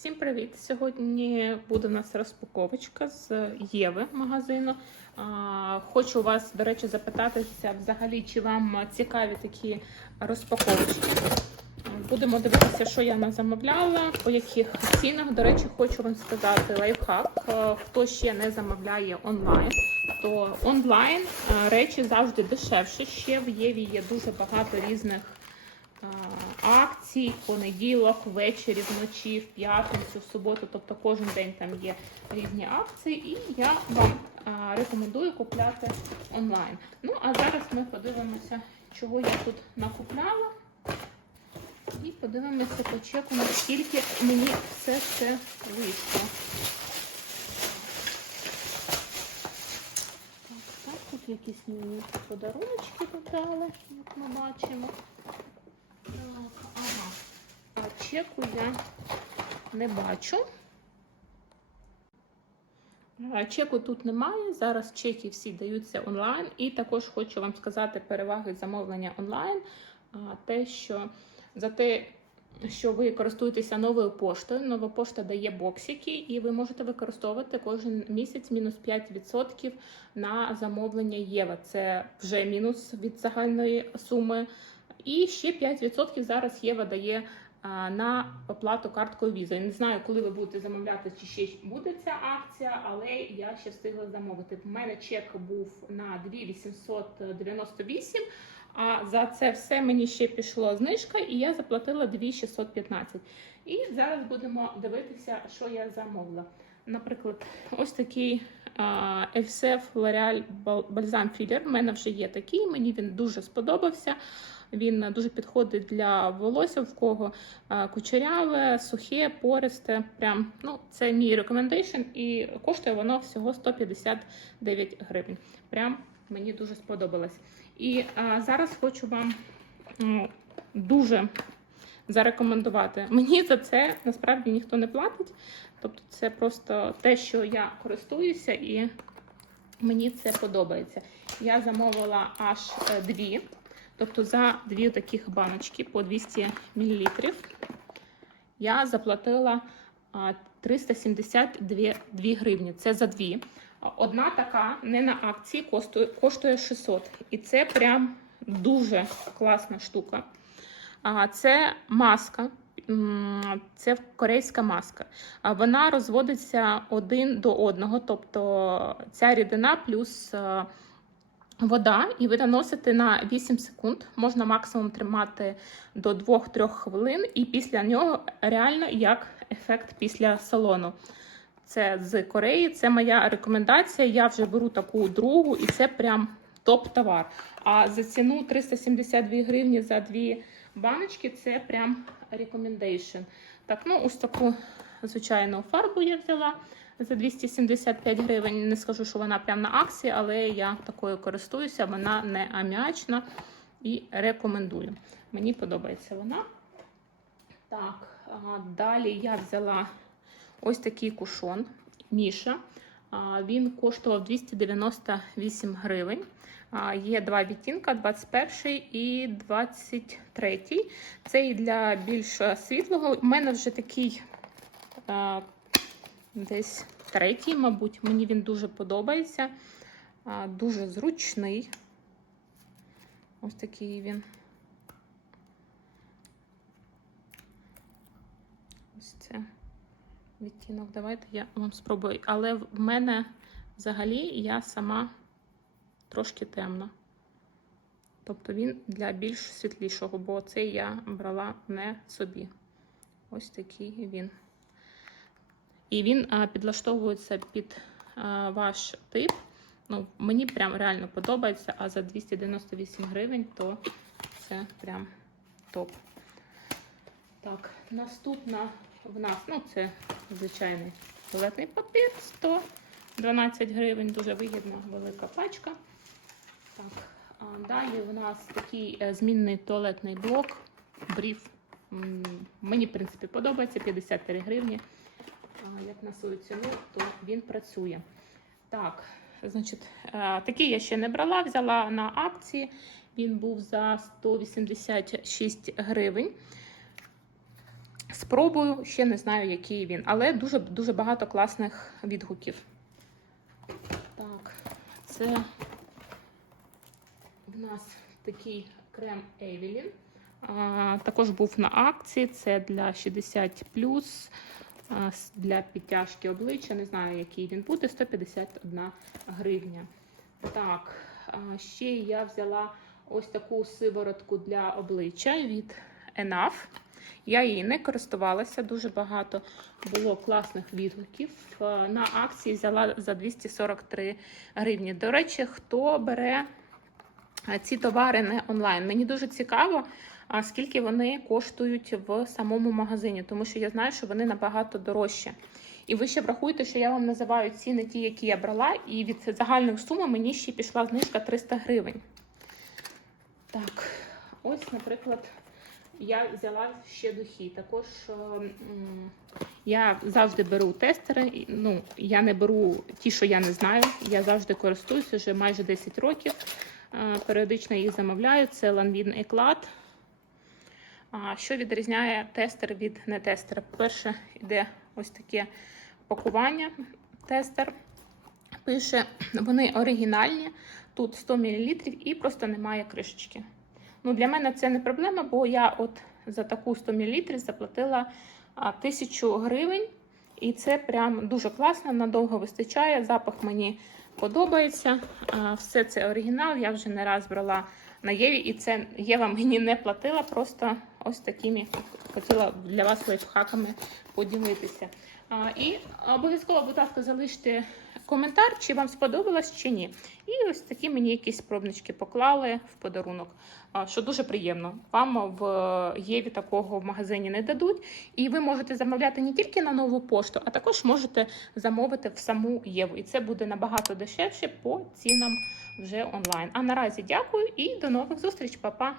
Всім привіт! Сьогодні буде у нас розпаковочка з Єви магазину. Хочу вас, до речі, запитатися взагалі, чи вам цікаві такі розпаковочки. Будемо дивитися, що я не замовляла, по яких цінах. До речі, хочу вам сказати лайфхак. Хто ще не замовляє онлайн, то онлайн речі завжди дешевше. Ще в Єві є дуже багато різних акцій, понеділок, ввечері, вночі, в п'ятницю, в суботу, тобто кожен день там є різні акції, і я вам а, рекомендую купляти онлайн. Ну, а зараз ми подивимося, чого я тут накупляла. І подивимося по чеку, наскільки мені все це вийшло. Тут якісь мені подаруночки додали, як ми бачимо. Чеку я не бачу. Чеку тут немає. Зараз чеки всі даються онлайн. І також хочу вам сказати переваги замовлення онлайн. Те, що за те, що ви користуєтеся новою поштою, нова пошта дає боксики, і ви можете використовувати кожен місяць мінус 5% на замовлення Єва. Це вже мінус від загальної суми. І ще 5% зараз Єва дає на оплату карткою Visa. Я не знаю, коли ви будете замовляти, чи ще буде ця акція, але я ще встигла замовити. У мене чек був на 2898, а за це все мені ще пішла знижка, і я заплатила 2615. І зараз будемо дивитися, що я замовила. Наприклад, ось такий FCF L'Oreal Balsam Filler. У мене вже є такий, мені він дуже сподобався. Він дуже підходить для волосся, в кого кучеряве, сухе, пористе. Прям, ну, це мій рекомендейшн, і коштує воно всього 159 гривень. Прям мені дуже сподобалось. І а, зараз хочу вам м, дуже зарекомендувати. Мені за це насправді ніхто не платить. Тобто, це просто те, що я користуюся, і мені це подобається. Я замовила аж е, дві. Тобто за дві таких баночки по 200 мл я заплатила 372 гривні. Це за дві. Одна така не на акції коштує, коштує 600. І це прям дуже класна штука. Це маска. Це корейська маска. Вона розводиться один до одного, тобто ця рідина плюс вода, і ви наносите на 8 секунд. Можна максимум тримати до 2-3 хвилин, і після нього реально як ефект після салону. Це з Кореї, це моя рекомендація. Я вже беру таку другу, і це прям топ-товар. А за ціну 372 гривні за дві баночки це прям рекомендейшн. Так, ну ось таку звичайну фарбу я взяла за 275 гривень. Не скажу, що вона прям на акції, але я такою користуюся. Вона не аміачна і рекомендую. Мені подобається вона. Так, далі я взяла ось такий кушон Міша. Він коштував 298 гривень. Є два відтінка: 21 і 23. Це і для більш світлого. У мене вже такий десь третій, мабуть. Мені він дуже подобається. Дуже зручний. Ось такий він. Ось це відтінок. Давайте я вам спробую. Але в мене взагалі я сама трошки темна. Тобто він для більш світлішого, бо цей я брала не собі. Ось такий він. І він підлаштовується під ваш тип. Ну, мені прям реально подобається, а за 298 гривень, то це прям топ. Так, наступна в нас, ну, це звичайний туалетний папір 112 гривень, дуже вигідна велика пачка. Так, далі у нас такий е, змінний туалетний блок, брів. Мені, в принципі, подобається 53 гривні. Як на свою ціну, то він працює. Так, значить, е, такий я ще не брала, взяла на акції. Він був за 186 гривень. спробую, ще не знаю, який він, але дуже дуже багато класних відгуків. Так, це в нас такий крем Евелін. А, також був на акції. Це для 60 для підтяжки обличчя. Не знаю, який він буде. 151 гривня. Так, ще я взяла ось таку сиворотку для обличчя від Enough. Я її не користувалася, дуже багато було класних відгуків. Е, На акції взяла за 243 гривні. До речі, хто бере е, ці товари не онлайн? Мені дуже цікаво, а скільки вони коштують в самому магазині, тому що я знаю, що вони набагато дорожчі. І ви ще врахуйте, що я вам називаю ціни ті, які я брала, і від загальної суми мені ще пішла знижка 300 гривень. Так, ось, наприклад, я взяла ще духи. Також е, я завжди беру тестери. Ну, я не беру ті, що я не знаю. Я завжди користуюся вже майже 10 років. Е, Періодично їх замовляю. Це Lanvin Eclat. Що відрізняє тестер від нетестера? Перше йде ось таке пакування. Тестер пише, вони оригінальні. Тут 100 мл і просто немає кришечки. Ну, для мене це не проблема, бо я от за таку 100 мл заплатила 1000 гривень. І це прям дуже класно, надовго вистачає. Запах мені подобається. Все це оригінал. Я вже не раз брала на Єві, і це Єва мені не платила, просто ось такими хотіла для вас лайфхаками поділитися. А, І обов'язково, будь ласка, залиште коментар, чи вам сподобалось, чи ні. І ось такі мені якісь пробнички поклали в подарунок, а, що дуже приємно. Вам в Єві такого в магазині не дадуть. І ви можете замовляти не тільки на нову пошту, а також можете замовити в саму Єву. І це буде набагато дешевше по цінам вже онлайн. А наразі дякую і до нових зустріч, Па-па!